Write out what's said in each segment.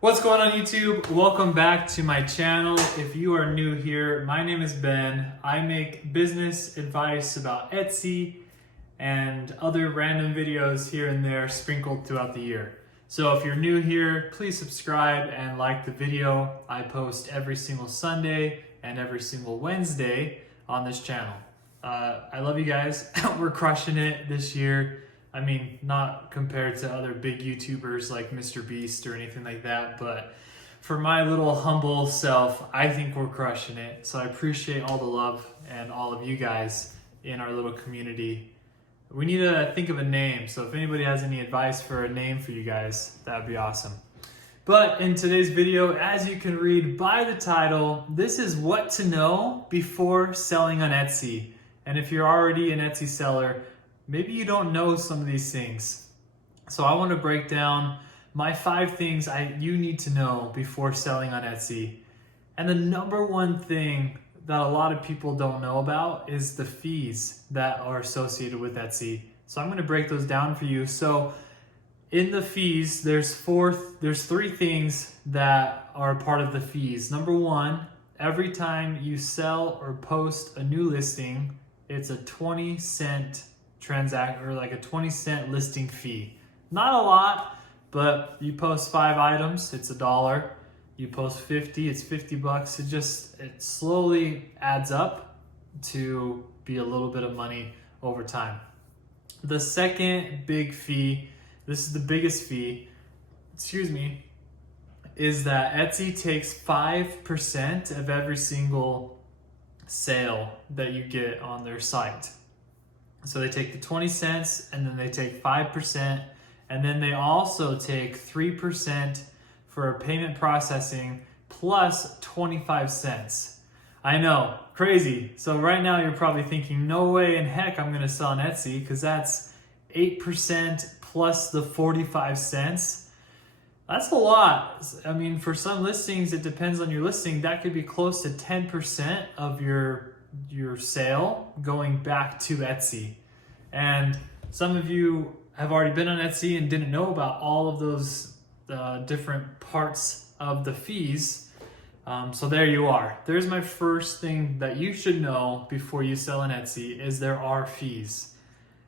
What's going on YouTube? Welcome back to my channel. If you are new here, my name is Ben. I make business advice about Etsy and other random videos here and there sprinkled throughout the year. So if you're new here, please subscribe and like the video. I post every single Sunday and every single Wednesday on this channel. I love you guys. We're crushing it this year. I mean, not compared to other big YouTubers like Mr. Beast or anything like that, but for my little humble self, I think we're crushing it. So I appreciate all the love and all of you guys in our little community. We need to think of a name, so if anybody has any advice for a name for you guys, that would be awesome. But in today's video, as you can read by the title, this is what to know before selling on Etsy. And if you're already an Etsy seller, maybe you don't know some of these things. So I want to break down my 5 things you need to know before selling on Etsy. And the number one thing that a lot of people don't know about is the fees that are associated with Etsy. So I'm going to break those down for you. So in the fees, there's 3 things that are part of the fees. Number 1, every time you sell or post a new listing, it's a 20-cent like a 20-cent listing fee. Not a lot, but you post 5 items, it's $1. You post 50, it's $50. It slowly adds up to be a little bit of money over time. The second big fee, this is the biggest fee, is that Etsy takes 5% of every single sale that you get on their site. So they take the 20 cents and then they take 5%, and then they also take 3% for payment processing plus 25 cents. I know, crazy. So right now you're probably thinking, no way in heck I'm gonna sell on Etsy, because that's 8% plus the 45 cents. That's a lot. I mean, for some listings, it depends on your listing, that could be close to 10% of your sale going back to Etsy. And some of you have already been on Etsy and didn't know about all of those different parts of the fees. So there you are. There's my first thing that you should know before you sell on Etsy is there are fees.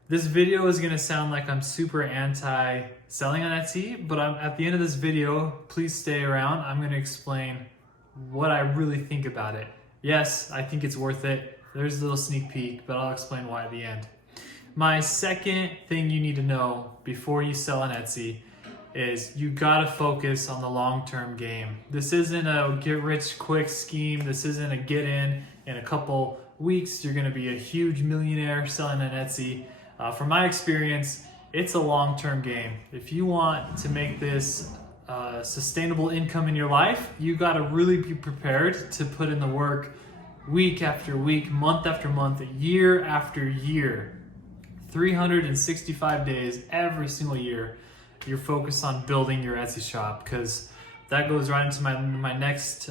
This video is gonna sound like I'm super anti selling on Etsy, but at the end of this video, please stay around. I'm gonna explain what I really think about it. Yes, I think it's worth it. There's a little sneak peek, but I'll explain why at the end. My second thing you need to know before you sell on Etsy is you gotta focus on the long-term game. This isn't a get-rich-quick scheme. This isn't a get in a couple weeks, you're gonna be a huge millionaire selling on Etsy. From my experience, it's a long-term game. If you want to make this sustainable income in your life, you gotta really be prepared to put in the work week after week, month after month, year after year. 365 days every single year, you're focused on building your Etsy shop, because that goes right into my next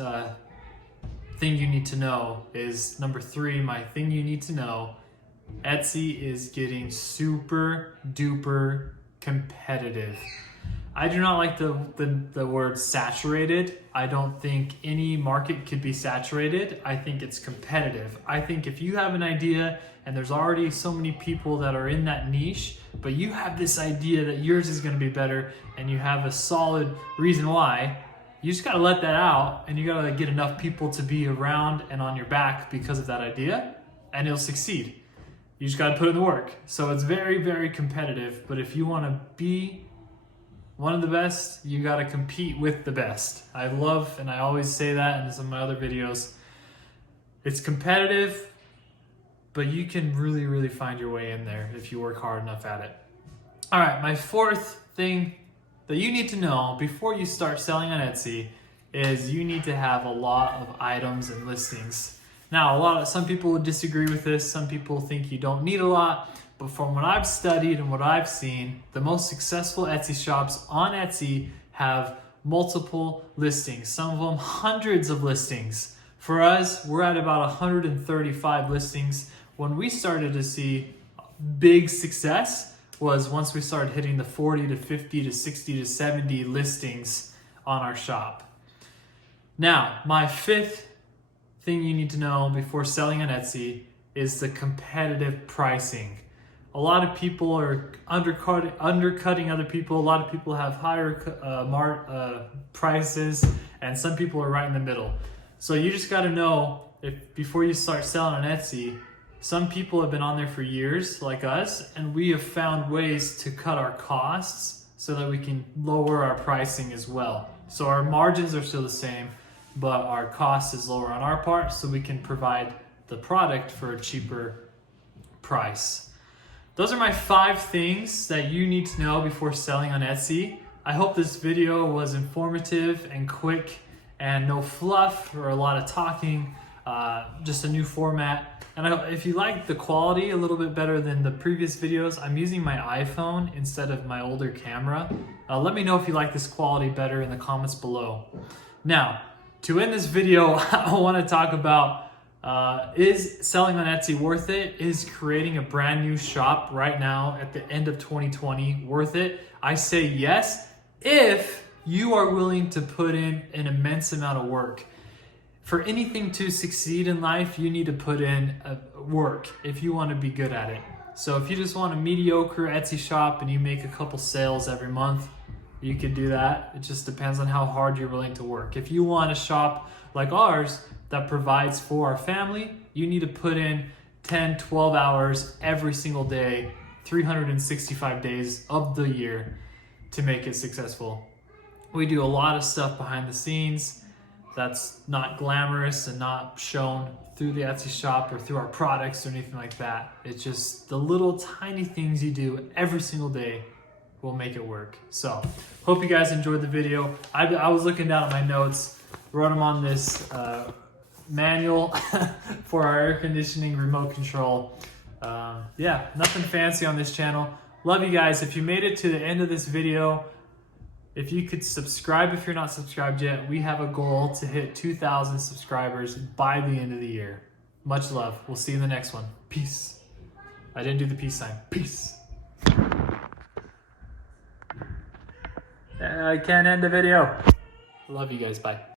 thing you need to know is number 3, my thing you need to know. Etsy is getting super duper competitive. I do not like the word saturated. I don't think any market could be saturated. I think it's competitive. I think if you have an idea and there's already so many people that are in that niche, but you have this idea that yours is gonna be better and you have a solid reason why, you just gotta let that out and you gotta get enough people to be around and on your back because of that idea, and it'll succeed. You just gotta put in the work. So it's very, very competitive, but if you wanna be one of the best, you gotta compete with the best. I love, and I always say that in some of my other videos, it's competitive, but you can really, really find your way in there if you work hard enough at it. All right, my 4th thing that you need to know before you start selling on Etsy is you need to have a lot of items and listings. Now, some people would disagree with this. Some people think you don't need a lot, but from what I've studied and what I've seen, the most successful Etsy shops on Etsy have multiple listings, some of them hundreds of listings. For us, we're at about 135 listings. When we started to see big success was once we started hitting the 40 to 50 to 60 to 70 listings on our shop. Now, my fifth thing you need to know before selling on Etsy is the competitive pricing. A lot of people are undercutting other people. A lot of people have higher prices, and some people are right in the middle. So you just got to know, if before you start selling on Etsy, some people have been on there for years like us, and we have found ways to cut our costs so that we can lower our pricing as well. So our margins are still the same, but our cost is lower on our part, so we can provide the product for a cheaper price. Those are my 5 things that you need to know before selling on Etsy. I hope this video was informative and quick and no fluff or a lot of talking, just a new format. And if you like the quality a little bit better than the previous videos, I'm using my iPhone instead of my older camera. Let me know if you like this quality better in the comments below. Now, to end this video, I want to talk about, is selling on Etsy worth it? Is creating a brand new shop right now at the end of 2020 worth it? I say yes, if you are willing to put in an immense amount of work. For anything to succeed in life, you need to put in work if you want to be good at it. So if you just want a mediocre Etsy shop and you make a couple sales every month, you could do that. It just depends on how hard you're willing to work. If you want a shop like ours that provides for our family, you need to put in 10, 12 hours every single day, 365 days of the year to make it successful. We do a lot of stuff behind the scenes that's not glamorous and not shown through the Etsy shop or through our products or anything like that. It's just the little tiny things you do every single day will make it work. So hope you guys enjoyed the video. I was looking down at my notes, wrote them on this manual for our air conditioning remote control. Yeah, nothing fancy on this channel. Love you guys. If you made it to the end of this video, if you could subscribe if you're not subscribed yet. We have a goal to hit 2,000 subscribers by the end of the year. Much love. We'll see you in the next one. Peace. I didn't do the peace sign. Peace. I can't end the video. Love you guys. Bye.